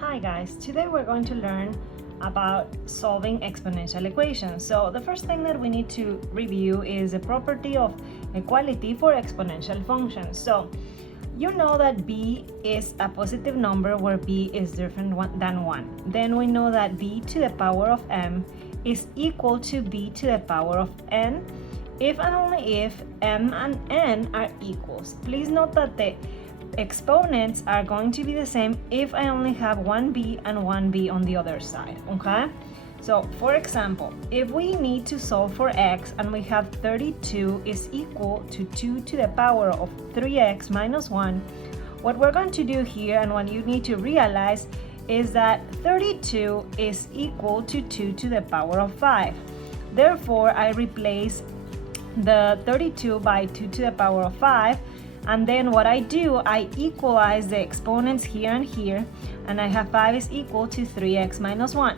Hi guys, today we're going to learn about solving exponential equations. So the first thing that we need to review is the property of equality for exponential functions. So you know that b is a positive number where b is different than 1. Then we know that b to the power of m is equal to b to the power of n if and only if m and n are equals. Please note that the exponents are going to be the same if I only have one b and one b on the other side, okay? So for example, if we need to solve for x and we have 32 is equal to 2 to the power of 3x minus 1, what we're going to do here and what you need to realize is that 32 is equal to 2 to the power of 5. Therefore, I replace the 32 by 2 to the power of 5, and then what I do, I equalize the exponents here and here, and I have 5 is equal to 3x minus 1.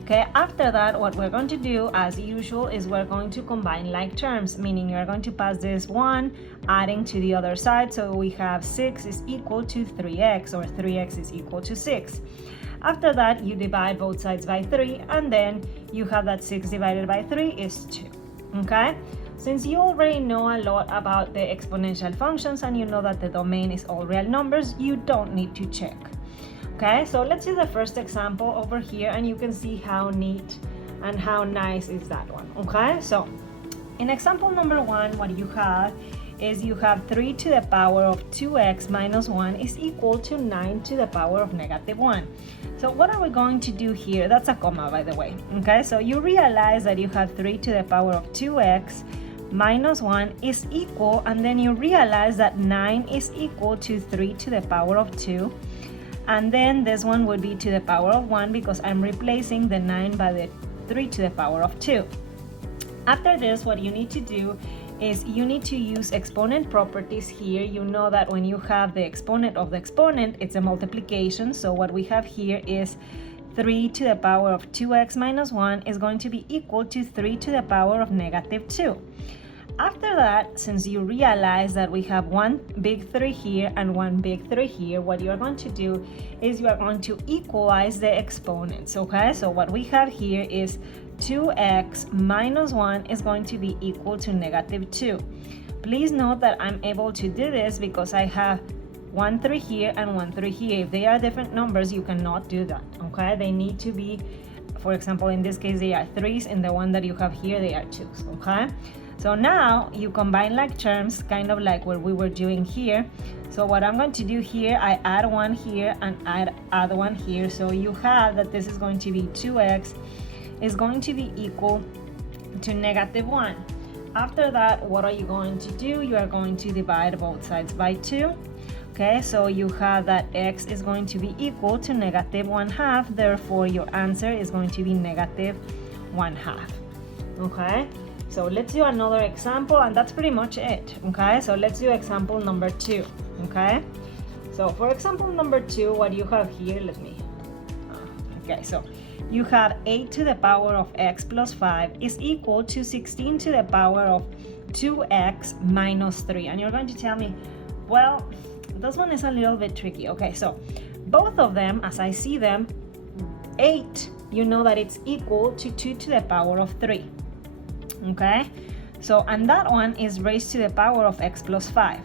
Okay, after that, what we're going to do, as usual, is we're going to combine like terms, meaning you're going to pass this 1, adding to the other side, so we have 6 is equal to 3x, or 3x is equal to 6. After that, you divide both sides by 3, and then you have that 6 divided by 3 is 2, okay? Since you already know a lot about the exponential functions and you know that the domain is all real numbers, you don't need to check. Okay, so let's see the first example over here and you can see how neat and how nice is that one. Okay, so in example number 1, what you have is you have 3 to the power of 2x minus 1 is equal to 9 to the power of negative 1. So what are we going to do here? That's a comma, by the way. Okay, so you realize that you have 3 to the power of 2x minus 1 is equal, and then you realize that 9 is equal to 3 to the power of 2, and then this one would be to the power of 1 because I'm replacing the 9 by the 3 to the power of 2. After this, what you need to do is you need to use exponent properties here. You know that when you have the exponent of the exponent, it's a multiplication, so what we have here is 3 to the power of 2x minus 1 is going to be equal to 3 to the power of negative 2. After that, since you realize that we have one big 3 here and one big 3 here, what you're going to do is you are going to equalize the exponents, okay? So what we have here is 2x minus 1 is going to be equal to negative 2. Please note that I'm able to do this because I have 1 3 here and 1 3 here. If they are different numbers, you cannot do that, okay? They need to be, for example, in this case, they are 3s, and the one that you have here, they are 2s, okay? So now you combine like terms, kind of like what we were doing here. So what I'm going to do here, I add 1 here and add 1 here. So you have that this is going to be 2x is going to be equal to negative 1. After that, what are you going to do? You are going to divide both sides by 2. Okay, so you have that x is going to be equal to negative 1/2. Therefore, your answer is going to be negative 1/2. Okay, so let's do another example, and that's pretty much it. Okay, so let's do example number 2. Okay, so for example number 2, what you have here, okay, so you have 8 to the power of x plus 5 is equal to 16 to the power of 2x minus 3. And you're going to tell me, well, this one is a little bit tricky. Okay, so both of them, as I see them, 8, you know that it's equal to 2 to the power of 3. Okay, so and that one is raised to the power of x plus 5.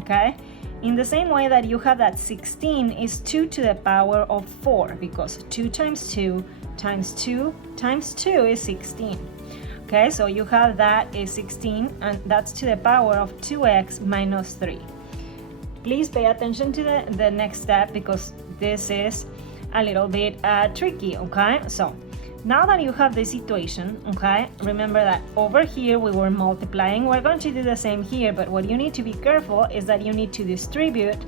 Okay, in the same way that you have that 16 is 2 to the power of 4, because 2 times 2 times 2 times 2 is 16. Okay, so you have that is 16, and that's to the power of 2x minus 3. Please pay attention to the next step because this is a little bit tricky. Okay, so now that you have this equation, okay, remember that over here we were multiplying. We're going to do the same here, but what you need to be careful is that you need to distribute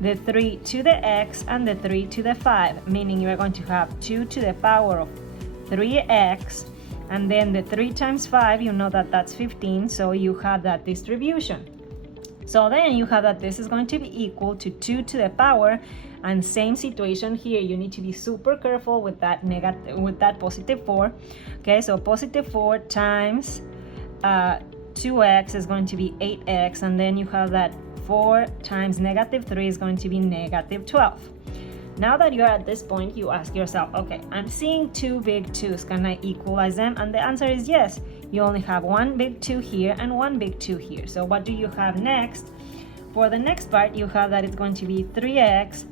the 3 to the x and the 3 to the 5, meaning you are going to have 2 to the power of 3x, and then the 3 times 5, you know that that's 15, so you have that distribution. So then you have that this is going to be equal to 2 to the power, and same situation here. You need to be super careful with that positive 4. Okay, so positive 4 times 2x is going to be 8x, and then you have that 4 times negative 3 is going to be negative 12. Now that you're at this point, you ask yourself, okay, I'm seeing two big 2's. Can I equalize them? And the answer is yes. You only have one big 2 here and one big 2 here. So what do you have next? For the next part, you have that it's going to be 3x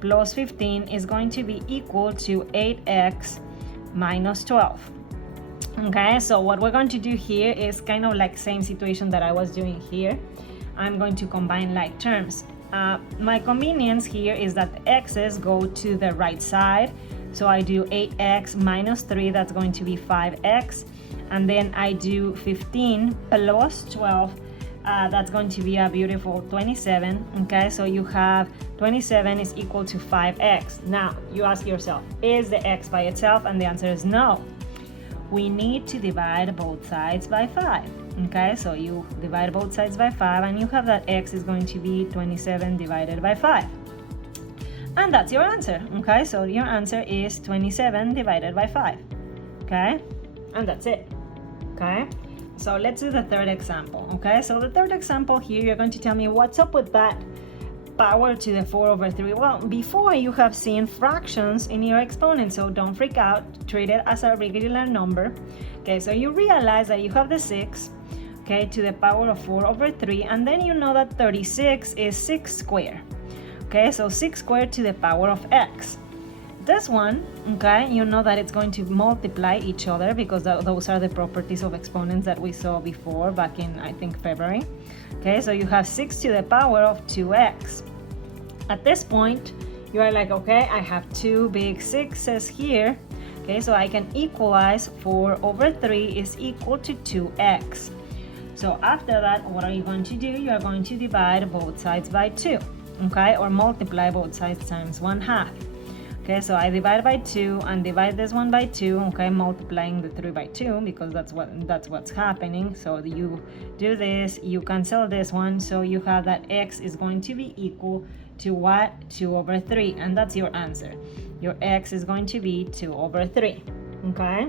plus 15 is going to be equal to 8x minus 12. Okay, so what we're going to do here is kind of like same situation that I was doing here. I'm going to combine like terms. My convenience here is that the x's go to the right side. So I do 8x minus 3, that's going to be 5x. And then I do 15 plus 12, that's going to be a beautiful 27. Okay, so you have 27 is equal to 5x. Now you ask yourself, is the x by itself? And the answer is no. We need to divide both sides by 5. Okay, so you divide both sides by 5 and you have that x is going to be 27 divided by 5. And that's your answer. Okay, so your answer is 27 divided by 5. Okay, and that's it. Okay, so let's do the third example. Okay, so the third example here, you're going to tell me what's up with that power to the 4/3. Well, before you have seen fractions in your exponent, so don't freak out, treat it as a regular number. Okay, so you realize that you have the 6, okay, to the power of 4/3, and then you know that 36 is 6 squared. Okay, so 6 squared to the power of x. This one, okay, you know that it's going to multiply each other because those are the properties of exponents that we saw before back in, I think, February. Okay, so you have 6 to the power of 2x. At this point, you are like, okay, I have two big 6's here. Okay, so I can equalize 4/3 is equal to 2x. So after that, what are you going to do? You are going to divide both sides by 2, okay, or multiply both sides times 1/2. Okay, so I divide by 2 and divide this one by 2, okay, multiplying the 3 by 2 because that's what's happening. So you do this, you cancel this one, so you have that x is going to be equal to what? 2/3, and that's your answer. Your x is going to be 2/3. Okay,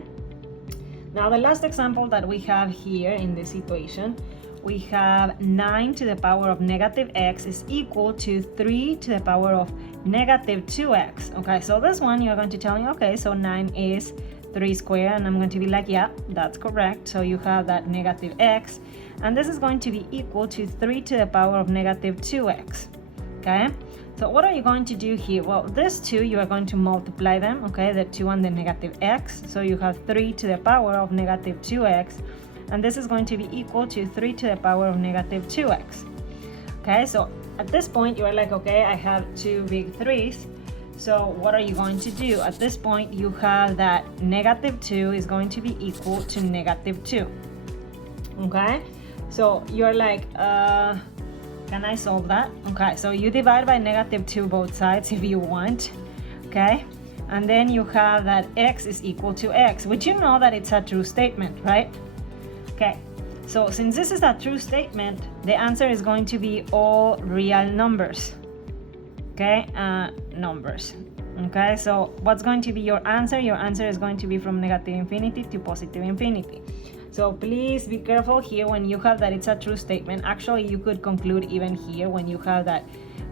now the last example that we have here in this equation, we have 9 to the power of negative x is equal to 3 to the power of negative 2x. Okay, so this one you're going to tell me, okay, so 9 is 3 squared, and I'm going to be like, yeah, that's correct. So you have that negative x, and this is going to be equal to 3 to the power of negative 2x. Okay, so what are you going to do here? Well, this 2, you are going to multiply them, okay, the 2 and the negative x. So you have 3 to the power of negative 2x, and this is going to be equal to 3 to the power of negative 2x. Okay, so at this point, you are like, okay, I have two big 3's. So what are you going to do? At this point, you have that negative 2 is going to be equal to negative 2. Okay, so you're like, can I solve that? Okay, so you divide by negative 2 both sides if you want. Okay, and then you have that x is equal to x, which you know that it's a true statement, right? Okay, so since this is a true statement, the answer is going to be all real numbers. Okay, numbers. Okay, so what's going to be your answer? Your answer is going to be from negative infinity to positive infinity. So please be careful here when you have that it's a true statement. Actually, you could conclude even here when you have that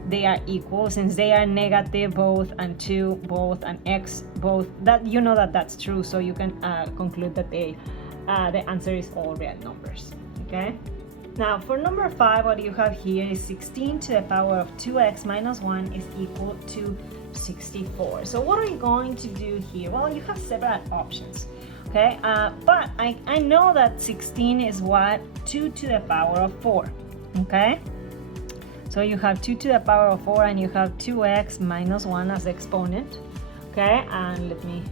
they are equal, since they are negative both and 2 both and x both, that you know that that's true, so you can conclude that the answer is all real numbers. Okay, now for number 5, what you have here is 16 to the power of 2x minus 1 is equal to 64. So what are you going to do here? Well, you have several options. Okay, but I know that 16 is what? 2 to the power of 4. Okay, so you have 2 to the power of 4 and you have 2x minus 1 as the exponent. Okay, and let me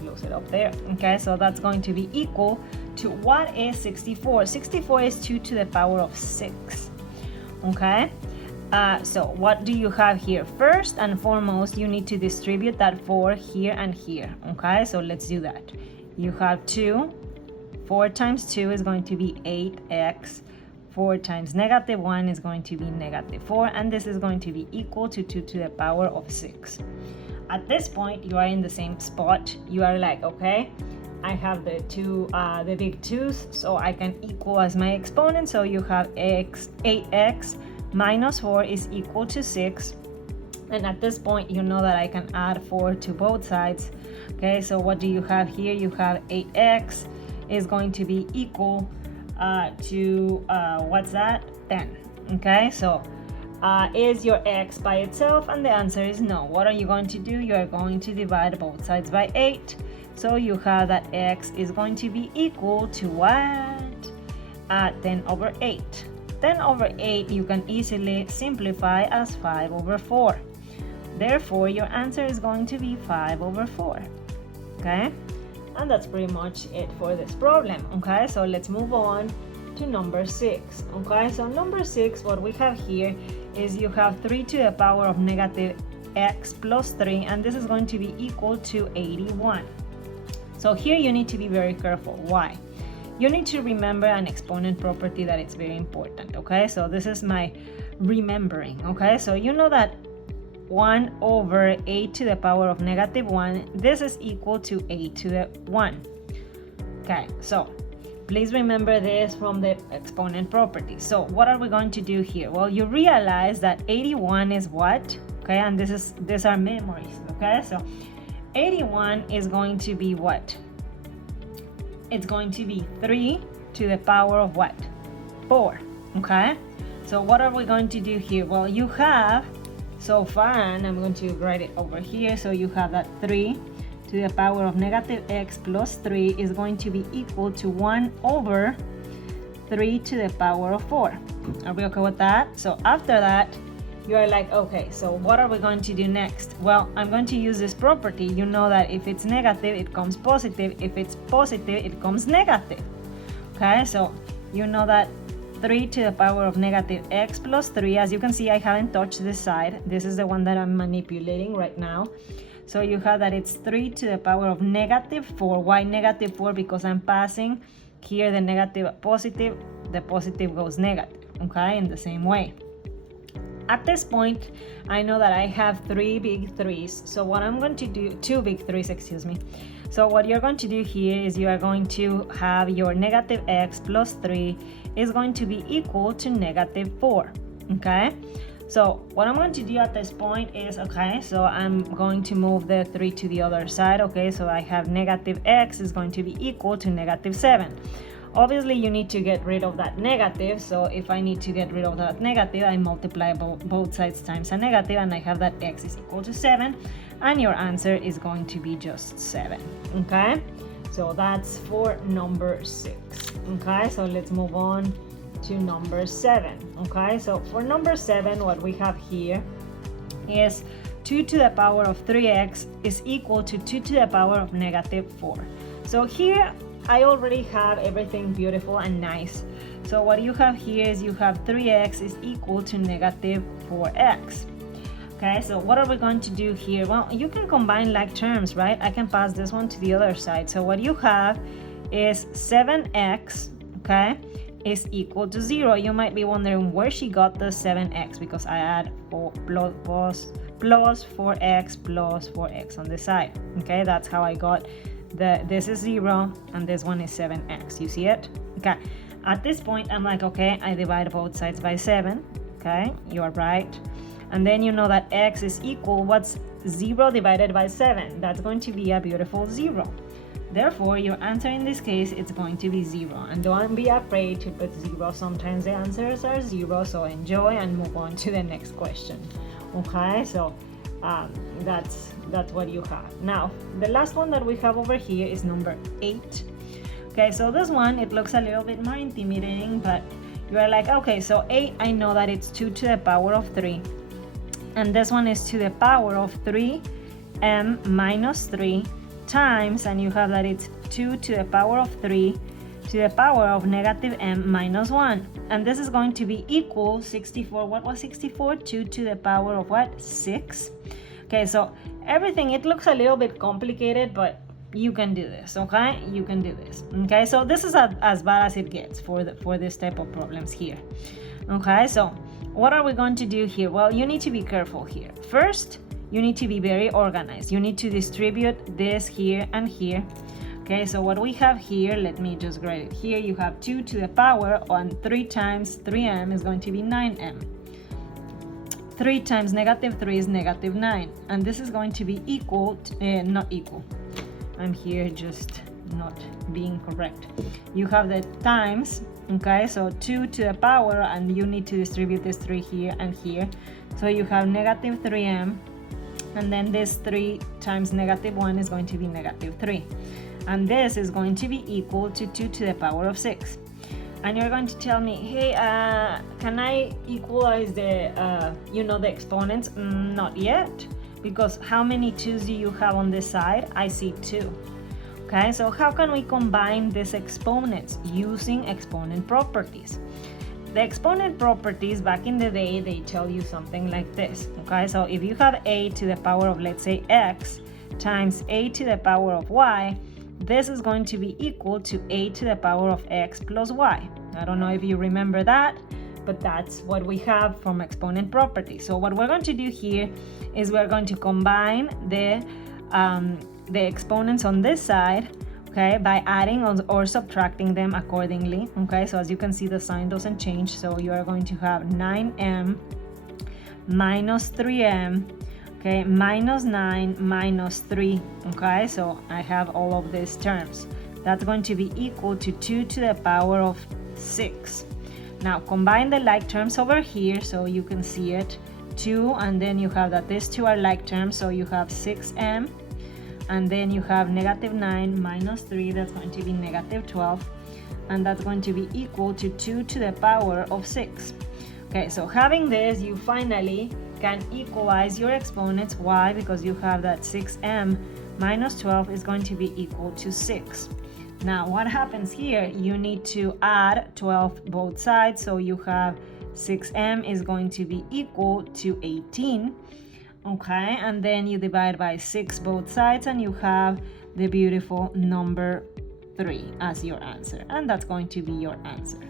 close it up there. Okay, so that's going to be equal to what is 64? 64 is 2 to the power of 6. Okay, so what do you have here? First and foremost, you need to distribute that 4 here and here. Okay, so let's do that. You have 2, 4 times 2 is going to be 8x, 4 times negative 1 is going to be negative 4, and this is going to be equal to 2 to the power of 6. At this point, you are in the same spot. You are like, okay, I have the big 2's, so I can equalize my exponent. So you have 8x minus 4 is equal to 6. And at this point, you know that I can add 4 to both sides. Okay, so what do you have here? You have 8x is going to be equal to, what's that? 10. Okay, so is your x by itself? And the answer is no. What are you going to do? You are going to divide both sides by 8. So you have that x is going to be equal to what? 10 over 8. 10 over 8 you can easily simplify as 5 over 4. Therefore, your answer is going to be 5 over 4. Okay? And that's pretty much it for this problem. Okay? So let's move on to number 6. Okay? So number 6, what we have here is you have 3 to the power of negative x plus 3, and this is going to be equal to 81. So here you need to be very careful. Why? You need to remember an exponent property that it's very important. Okay? So this is my remembering. Okay? So you know that 1 over a to the power of negative 1, this is equal to a to the 1. Okay, so please remember this from the exponent property. So what are we going to do here? Well, you realize that 81 is what? Okay, and these are memories. Okay, so 81 is going to be what? It's going to be 3 to the power of what? 4. Okay, so what are we going to do here? Well, you have so far, and I'm going to write it over here, so you have that 3 to the power of negative x plus 3 is going to be equal to 1 over 3 to the power of 4. Are we okay with that? So after that, you are like, okay, so what are we going to do next? Well, I'm going to use this property. You know that if it's negative, it comes positive. If it's positive, it comes negative. Okay, so you know that 3 to the power of negative x plus 3, as you can see, I haven't touched this side. This is the one that I'm manipulating right now. So you have that it's 3 to the power of negative 4. Why negative 4? Because I'm passing here the negative positive, the positive goes negative, okay, in the same way. At this point, I know that I have 3 big 3's. So what I'm going to do, 2 big 3's, excuse me. So what you're going to do here is you are going to have your negative x plus 3 is going to be equal to negative 4, okay? So what I'm going to do at this point is, okay, so I'm going to move the 3 to the other side, okay? So I have negative x is going to be equal to negative 7. Obviously, you need to get rid of that negative, so if I need to get rid of that negative, I multiply both sides times a negative, and I have that x is equal to 7, and your answer is going to be just 7, okay? So that's for number 6, okay? So let's move on to number 7, okay? So for number 7, what we have here is 2 to the power of 3x is equal to 2 to the power of negative 4. So here, I already have everything beautiful and nice. So what you have here is you have 3x is equal to negative 4x. Okay, so what are we going to do here? Well, you can combine like terms, right? I can pass this one to the other side. So what you have is 7x, okay, is equal to 0. You might be wondering where she got the 7x, because I add 4 plus 4x plus 4x on the side. Okay, that's how I got this is 0 and this one is 7x. You see it? Okay, at this point I'm like, okay, I divide both sides by 7. Okay, you are right. And then you know that x is equal, what's 0 divided by 7? That's going to be a beautiful 0. Therefore, your answer in this case is going to be 0. And don't be afraid to put 0. Sometimes the answers are 0, so enjoy and move on to the next question. Okay, so that's what you have. Now, the last one that we have over here is number 8. Okay, so this one, it looks a little bit more intimidating, but you are like, okay, so 8, I know that it's 2 to the power of 3. And this one is to the power of 3m minus 3 times, and you have that it's 2 to the power of 3 to the power of negative m minus 1. And this is going to be equal 64. What was 64? 2 to the power of what? 6. Okay, so everything, it looks a little bit complicated, but you can do this, okay? You can do this, okay? So this is as bad as it gets for this type of problems here, okay? So what are we going to do here? Well, you need to be careful here. First, you need to be very organized. You need to distribute this here and here. Okay, so what we have here, let me just write it here. You have 2 to the power on 3 times 3m is going to be 9m. 3 times negative 3 is negative 9, and this is going to be equal to, not equal, I'm here just not being correct. You have the times, okay, so 2 to the power, and you need to distribute this 3 here and here, so you have negative 3m, and then this 3 times negative 1 is going to be negative 3, and this is going to be equal to 2 to the power of 6. And you're going to tell me, hey, can I equalize the the exponents? Not yet, because how many 2's do you have on this side? I see 2. Okay, so how can we combine these exponents? Using exponent properties. The exponent properties, back in the day, they tell you something like this. Okay, so if you have a to the power of, let's say, x times a to the power of y, this is going to be equal to a to the power of x plus y. I don't know if you remember that, but that's what we have from exponent properties. So what we're going to do here is we're going to combine the exponents on this side, okay, by adding or subtracting them accordingly. Okay, so as you can see, the sign doesn't change, so you are going to have 9m minus 3m, okay, minus 9 minus 3. Okay, so I have all of these terms. That's going to be equal to 2 to the power of 6. Now combine the like terms over here so you can see it. 2, and then you have that these two are like terms, so you have 6m, and then you have negative 9 minus 3, that's going to be negative 12, and that's going to be equal to 2 to the power of 6. Okay, so having this, you finally can equalize your exponents. Why? Because you have that 6m minus 12 is going to be equal to 6. Now what happens here? You need to add 12 both sides, so you have 6m is going to be equal to 18. Okay, and then you divide by 6 both sides, and you have the beautiful number 3 as your answer, and that's going to be your answer.